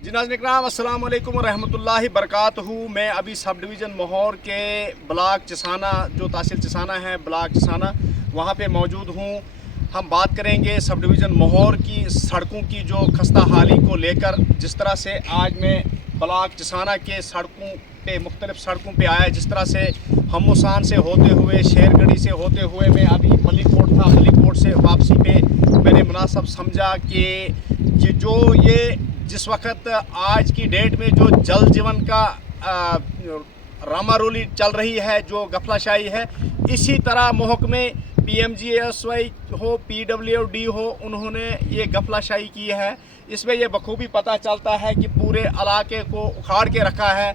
जी नाज़रीन इकराम अस्सलाम वालेकुम रहमतुल्लाहि बरकातहू। मैं अभी सब डिवीज़न मोहर के ब्लॉक चिसाना जो तहसील चिसाना है ब्लॉक चिसाना वहाँ पे मौजूद हूँ। हम बात करेंगे सब डिवीज़न मोहर की सड़कों की जो खस्ता हाली को लेकर। जिस तरह से आज मैं ब्लॉक चिसाना के सड़कों पे मुख्तलिफ सड़कों पे आया, जिस तरह से हमसान से होते हुए शेरगढ़ी से होते हुए मैं अभी मलिक कोट था, मलिक कोट से वापसी पे मैंने मुनासिब समझा कि जो ये जिस वक्त आज की डेट में जो जल जीवन का रामारोली चल रही है, जो गफलाशाही है, इसी तरह महकमे PMGSY हो PWD हो, उन्होंने ये गफलाशाही की है। इसमें ये बखूबी पता चलता है कि पूरे इलाके को उखाड़ के रखा है।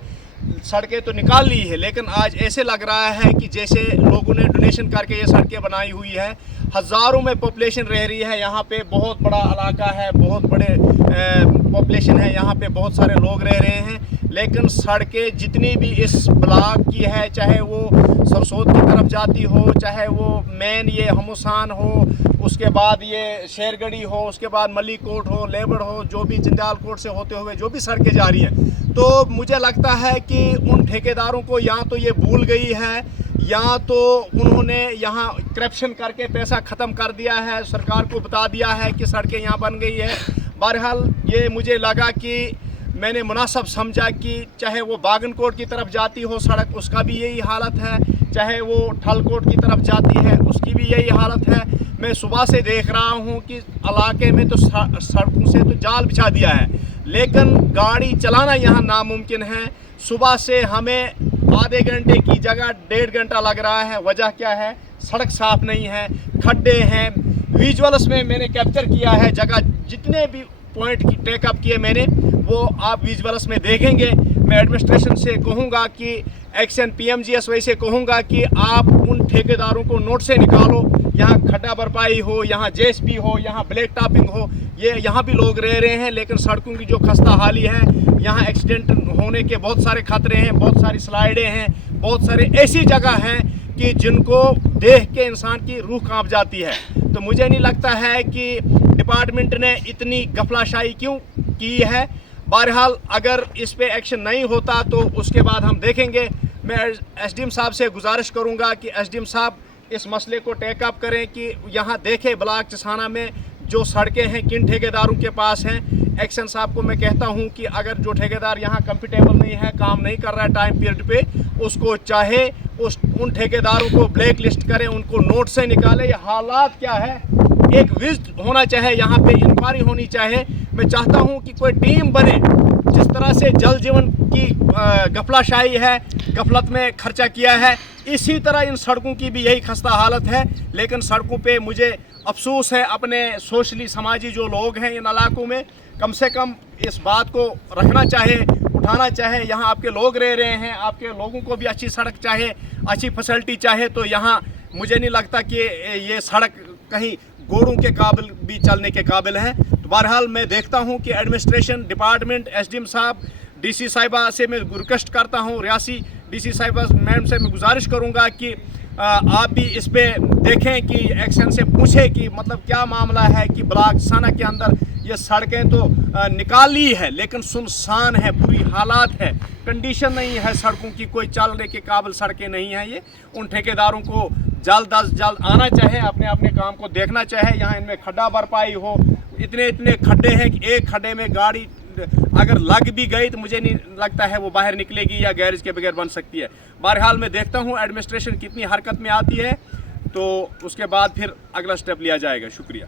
सड़कें तो निकाल ली है, लेकिन आज ऐसे लग रहा है कि जैसे लोगों ने डोनेशन करके ये सड़कें बनाई हुई है। हज़ारों में पॉपुलेशन रह रही है यहाँ पे, बहुत बड़ा इलाका है, बहुत बड़े पॉपुलेशन है यहाँ पे, बहुत सारे लोग रह रहे हैं। लेकिन सड़कें जितनी भी इस ब्लॉक की है, चाहे वो सरसोद की तरफ जाती हो, चाहे वो मेन ये हमसान हो, उसके बाद ये शेरगढ़ी हो, उसके बाद मलिक कोट हो, लेबड़ हो, जो भी जिंदाल कोट से होते हुए जो भी सड़कें जा रही हैं, तो मुझे लगता है कि उन ठेकेदारों को या तो ये भूल गई है या तो उन्होंने यहाँ करप्शन करके पैसा ख़त्म कर दिया है, सरकार को बता दिया है कि सड़कें यहाँ बन गई है। बहरहाल ये मुझे लगा कि मैंने मुनासिब समझा कि चाहे वो बागनकोट की तरफ जाती हो सड़क, उसका भी यही हालत है, चाहे वो ठलकोट की तरफ जाती है, उसकी भी यही हालत है। मैं सुबह से देख रहा हूँ कि इलाके में तो सड़कों से तो जाल बिछा दिया है, लेकिन गाड़ी चलाना यहाँ नामुमकिन है। सुबह से हमें आधे घंटे की जगह 1.5 घंटा लग रहा है। वजह क्या है? सड़क साफ नहीं है, खड्डे हैं। विजुअल्स में मैंने कैप्चर किया है जगह, जितने भी पॉइंट की टेकअप किए मैंने, वो आप विजुअल्स में देखेंगे। मैं एडमिनिस्ट्रेशन से कहूँगा कि एक्शन PMGSY से कहूँगा कि आप उन ठेकेदारों को नोट से निकालो। यहाँ खड्डा भरपाई हो, यहाँ JSP हो, यहाँ ब्लैक टॉपिंग हो, ये यहाँ भी लोग रह रहे हैं, लेकिन सड़कों की जो खस्ता हाली है, यहाँ एक्सीडेंट होने के बहुत सारे खतरे हैं, बहुत सारी स्लाइडें हैं, बहुत सारे ऐसी जगह हैं कि जिनको देख के इंसान की रूह कांप जाती है। तो मुझे नहीं लगता है कि डिपार्टमेंट ने इतनी गफलाशाही क्यों की है। बहरहाल अगर इस पे एक्शन नहीं होता तो उसके बाद हम देखेंगे। मैं SDM साहब से गुजारिश करूंगा कि SDM साहब इस मसले को टेकअप करें कि यहाँ देखें ब्लॉक चिसाना में जो सड़कें हैं किन ठेकेदारों के पास हैं। एक्शन साहब को मैं कहता हूँ कि अगर जो ठेकेदार यहाँ कंफर्टेबल नहीं है, काम नहीं कर रहा है टाइम पीरियड पे, उसको चाहे उन ठेकेदारों को ब्लैक लिस्ट करें, उनको नोट से निकाले। ये हालात क्या है, एक विजिट होना चाहे, यहाँ पे इंक्वायरी होनी चाहे। मैं चाहता हूँ कि कोई टीम बने। जिस तरह से जल जीवन की गफलाशाही है, गफलत में खर्चा किया है, इसी तरह इन सड़कों की भी यही खस्ता हालत है। लेकिन सड़कों पे मुझे अफसोस है, अपने सोशली समाजी जो लोग हैं इन इलाकों में, कम से कम इस बात को रखना चाहे, उठाना चाहे। यहाँ आपके लोग रह रहे हैं, आपके लोगों को भी अच्छी सड़क चाहे, अच्छी फैसिलिटी चाहे। तो यहाँ मुझे नहीं लगता कि ये सड़क कहीं घोड़ों के काबिल भी चलने के काबिल है। तो बहरहाल मैं देखता हूँ कि एडमिनिस्ट्रेशन डिपार्टमेंट, SDM साहब, DC साहिबा से मैं रिक्वेस्ट करता हूँ, रियासी DC साहिबा मैम से मैं गुजारिश करूँगा कि आप भी इस पे देखें कि एक्शन से पूछें कि मतलब क्या मामला है कि ब्लॉक चिसाना के अंदर ये सड़कें तो निकाल ली है, लेकिन सुनसान है, बुरी हालात है, कंडीशन नहीं है सड़कों की, कोई चलने के काबिल सड़कें नहीं हैं। ये उन ठेकेदारों को जल्द अज जल्द आना चाहे, अपने अपने काम को देखना चाहे। यहाँ इनमें खड्डा भरपाई हो, इतने इतने खड्डे हैं कि एक खड्डे में गाड़ी अगर लग भी गई तो मुझे नहीं लगता है वो बाहर निकलेगी या गैरेज के बगैर बन सकती है। बहरहाल मैं देखता हूँ एडमिनिस्ट्रेशन कितनी हरकत में आती है, तो उसके बाद फिर अगला स्टेप लिया जाएगा। शुक्रिया।